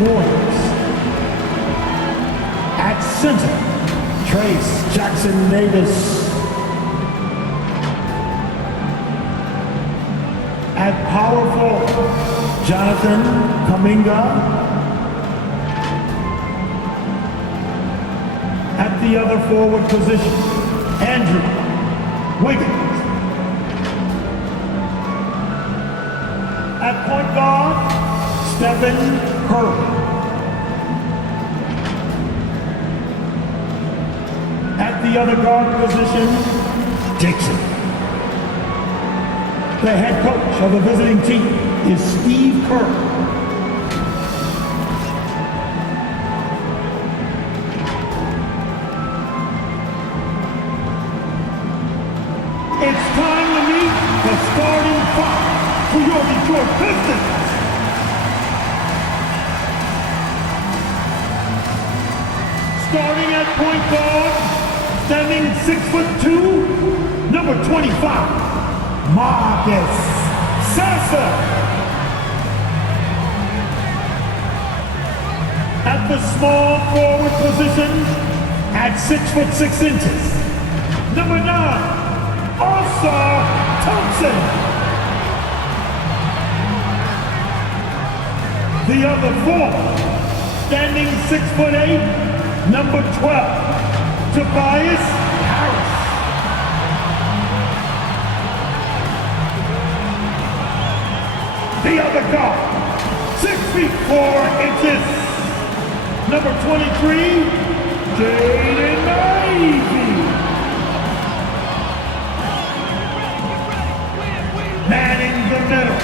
Warriors. At center, Trace Jackson Davis. At power forward, Jonathan Kuminga. At the other forward position, Andrew Wiggins. At point guard, Stephen Curry. At the other guard position, Dixon. The head coach of the visiting team is Steve Kerr. It's time to meet the starting five for your Detroit Pistons. Starting at point guard, standing 6'2", number 25. Marcus Sasser. At the small forward position, at 6'6", number 9, Oscar Thompson. The other four, standing 6'8", number 12, Tobias Harris. The other guard, 6 feet 4 inches, number 23, Jaden Ivey. Manning the middle,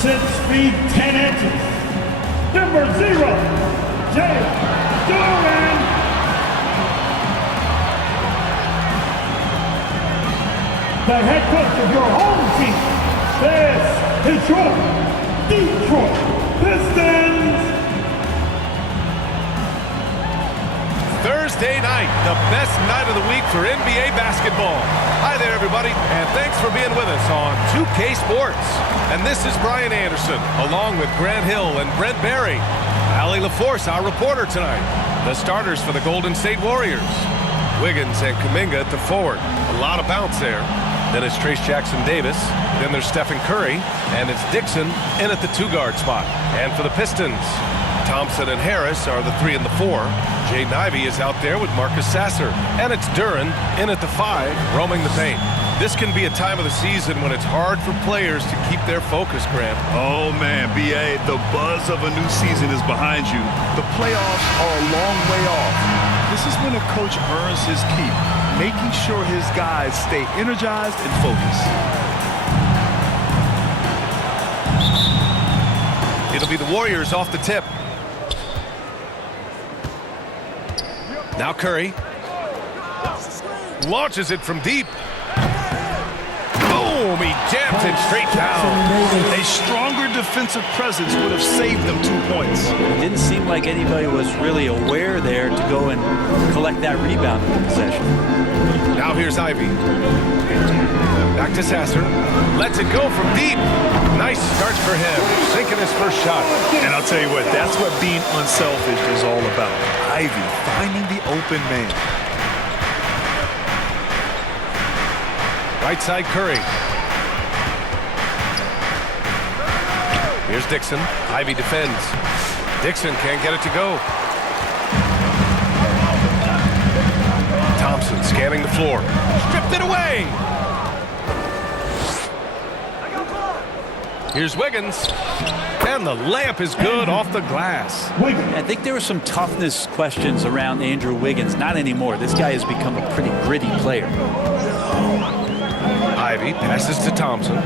6 feet 10 inches, number 0, Jay Duran. The head coach of your home team, this is your Detroit Pistons. Thursday night, the best night of the week for NBA basketball. Hi there, everybody, and thanks for being with us on 2K Sports. And this is Brian Anderson, along with Grant Hill and Brent Barry. Allie LaForce, our reporter tonight. The starters for the Golden State Warriors. Wiggins and Kuminga at the forward. A lot of bounce there. Then it's Trace Jackson Davis. Then there's Stephen Curry. And it's Dixon in at the 2-guard spot. And for the Pistons, Thompson and Harris are the 3 and the 4. Jaden Ivey is out there with Marcus Sasser. And it's Duran in at the 5, roaming the paint. This can be a time of the season when it's hard for players to keep their focus, Grant. Oh, man, B.A., the buzz of a new season is behind you. The playoffs are a long way off. This is when a coach earns his keep, making sure his guys stay energized and focused. It'll be the Warriors off the tip. Now Curry launches it from deep. Boom! He jams it straight down. A stronger defensive presence would have saved them 2 points. It didn't seem like anybody was really aware there to go and collect that rebound in the possession. Now here's Ivey. Back to Sasser. Lets it go from deep. Nice start for him. Sinking his first shot. And I'll tell you what, that's what being unselfish is all about. Ivey finding the open man. Right side Curry. Here's Dixon. Ivey defends. Dixon can't get it to go. Thompson scanning the floor. Stripped it away. Here's Wiggins. And the layup is good off the glass. I think there were some toughness questions around Andrew Wiggins. Not anymore. This guy has become a pretty gritty player. Ivey passes to Thompson.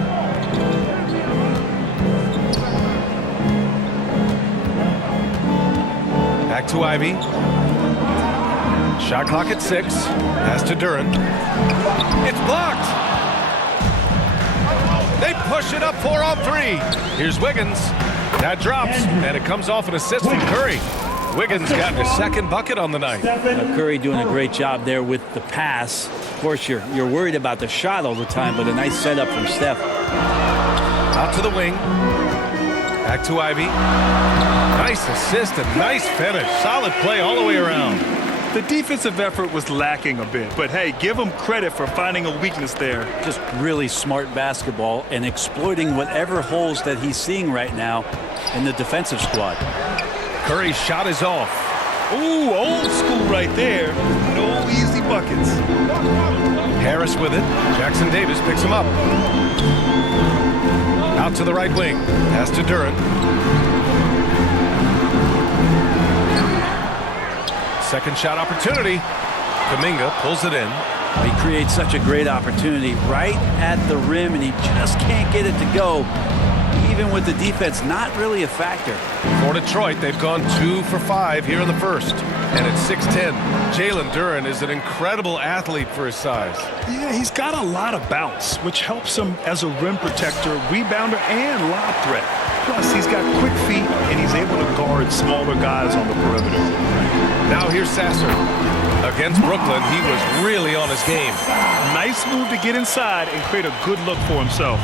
Back to Ivey. Shot clock at 6. Pass to Duran. It's blocked. They push it up 4 on 3. Here's Wiggins. That drops, and it comes off an assist from Curry. Wiggins got his second bucket on the night. Curry doing a great job there with the pass. Of course, you're worried about the shot all the time, but a nice setup from Steph. Out to the wing. Back to Ivy. Nice assist and nice finish. Solid play all the way around. The defensive effort was lacking a bit, but hey, give him credit for finding a weakness there. Just really smart basketball and exploiting whatever holes that he's seeing right now in the defensive squad. Curry's shot is off. Ooh, old school right there. No easy buckets. Harris with it. Jackson Davis picks him up. Out to the right wing. Pass to Duran. Second shot opportunity. Kuminga pulls it in. He creates such a great opportunity right at the rim, and he just can't get it to go. Even with the defense not really a factor. For Detroit, they've gone 2 for 5 here in the first. And at 6'10", Jalen Duran is an incredible athlete for his size. Yeah, he's got a lot of bounce, which helps him as a rim protector, rebounder, and lob threat. Plus, he's got quick feet, and he's able to guard smaller guys on the perimeter. Now here's Sasser. Against Brooklyn, he was really on his game. Nice move to get inside and create a good look for himself.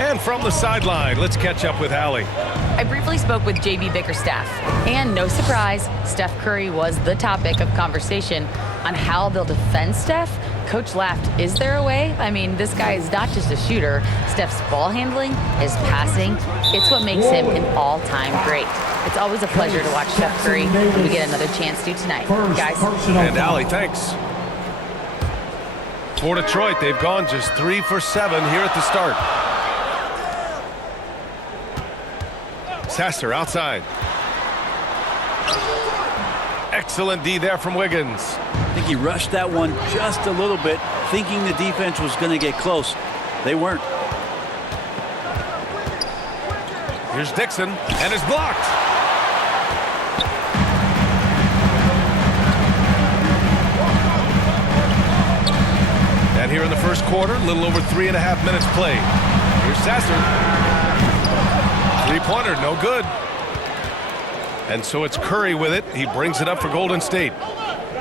And from the sideline, let's catch up with Allie. I briefly spoke with JB Bickerstaff, and no surprise, Steph Curry was the topic of conversation on how they'll defend Steph. Coach laughed, is there a way? I mean, this guy is not just a shooter. Steph's ball handling, his passing, it's what makes him an all-time great. It's always a pleasure to watch Steph Curry, and we get another chance to tonight. Guys. And Allie, thanks. For Detroit, they've gone just 3 for 7 here at the start. Sasser outside. Excellent D there from Wiggins. I think he rushed that one just a little bit, thinking the defense was going to get close. They weren't. Here's Dixon, and it's blocked. And here in the first quarter, a little over 3.5 minutes played. Here's Sasser. Three-pointer, no good. And so it's Curry with it. He brings it up for Golden State.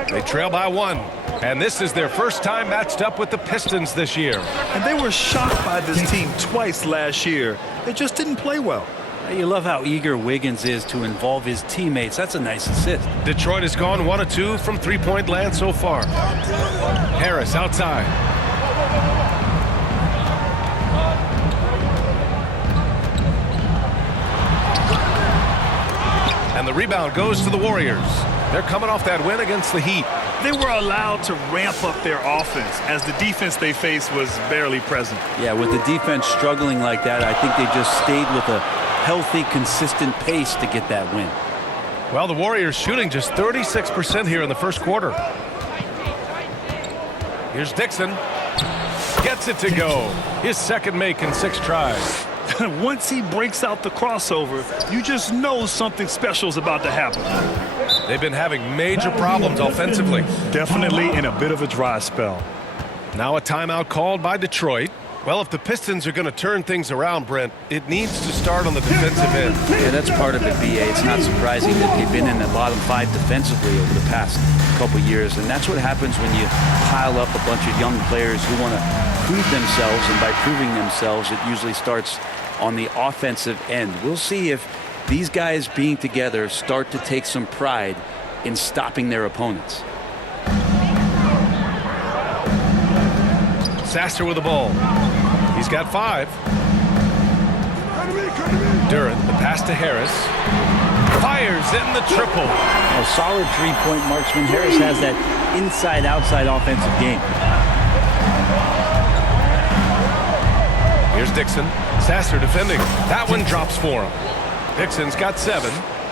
They trail by 1. And this is their first time matched up with the Pistons this year. And they were shocked by this team twice last year. They just didn't play well. You love how eager Wiggins is to involve his teammates. That's a nice assist. Detroit has gone 1 of 2 from three-point land so far. Harris outside. And the rebound goes to the Warriors. They're coming off that win against the Heat. They were allowed to ramp up their offense as the defense they faced was barely present. Yeah, with the defense struggling like that, I think they just stayed with a healthy, consistent pace to get that win. Well, the Warriors shooting just 36% here in the first quarter. Here's Dixon. Gets it to go. His second make in 6 tries. Once he breaks out the crossover, you just know something special is about to happen. They've been having major problems offensively. Definitely in a bit of a dry spell. Now a timeout called by Detroit. Well, if the Pistons are going to turn things around, Brent, it needs to start on the defensive end. Yeah, that's part of it, BA. It's not surprising that they've been in the bottom 5 defensively over the past couple years, and that's what happens when you pile up a bunch of young players who want to prove themselves, and by proving themselves, it usually starts on the offensive end. We'll see if these guys being together start to take some pride in stopping their opponents. Sasser with the ball. He's got 5. Duran, the pass to Harris. Fires in the triple. A solid three-point marksman. Harris has that inside-outside offensive game. Here's Dixon. Sasser defending. That one drops for him. Dixon's got 7.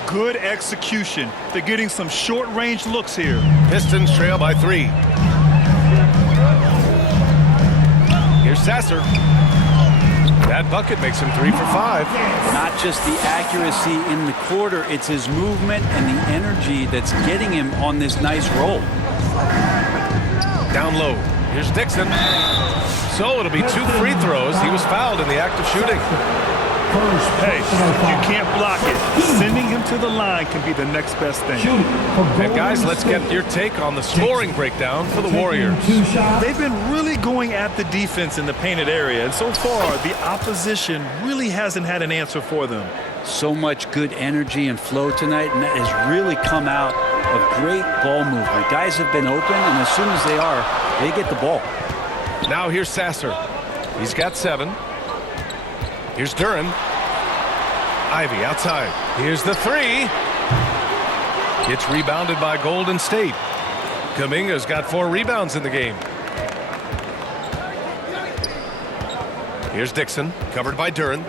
Good execution. They're getting some short-range looks here. Pistons trail by 3. Here's Sasser. That bucket makes him 3 for 5. Not just the accuracy in the quarter, it's his movement and the energy that's getting him on this nice roll. Down low. Here's Dixon. So it'll be 2 free throws. He was fouled in the act of shooting. Hey, you can't block it. Sending him to the line can be the next best thing. And guys, let's get your take on the scoring breakdown for the Warriors. They've been really going at the defense in the painted area, and so far the opposition really hasn't had an answer for them. so much good energy and flow tonight, and that has really come out of great ball movement. Guys have been open, and as soon as they are, they get the ball. Now here's Sasser. He's got 7. Here's Duran. Ivy outside. Here's the 3. It's rebounded by Golden State. Kuminga's got 4 rebounds in the game. Here's Dixon, covered by Duran.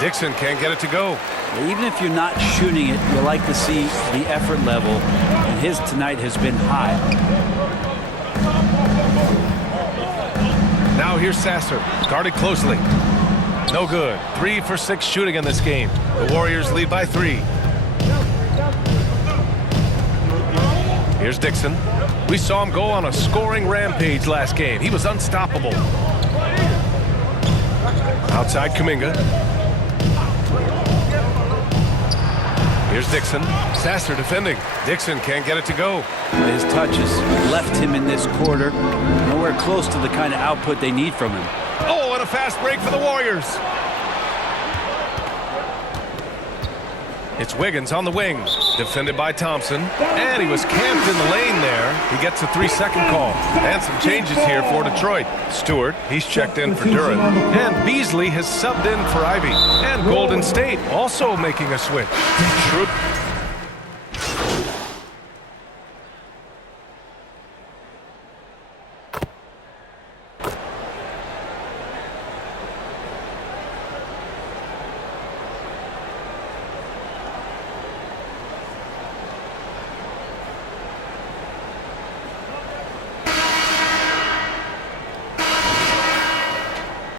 Dixon can't get it to go. Even if you're not shooting it, you like to see the effort level, and his tonight has been high. Now here's Sasser, guarded closely. No good. 3 for 6 shooting in this game. The Warriors lead by 3. Here's Dixon. We saw him go on a scoring rampage last game. He was unstoppable. Outside Kuminga. Here's Dixon. Sasser defending. Dixon can't get it to go. His touches left him in this quarter nowhere close to the kind of output they need from him. Oh, and a fast break for the Warriors. It's Wiggins on the wing, defended by Thompson, and he was camped in the lane there. He gets a 3-second call, and some changes here for Detroit. Stewart, he's checked in for Duran, and Beasley has subbed in for Ivy, and Golden State also making a switch.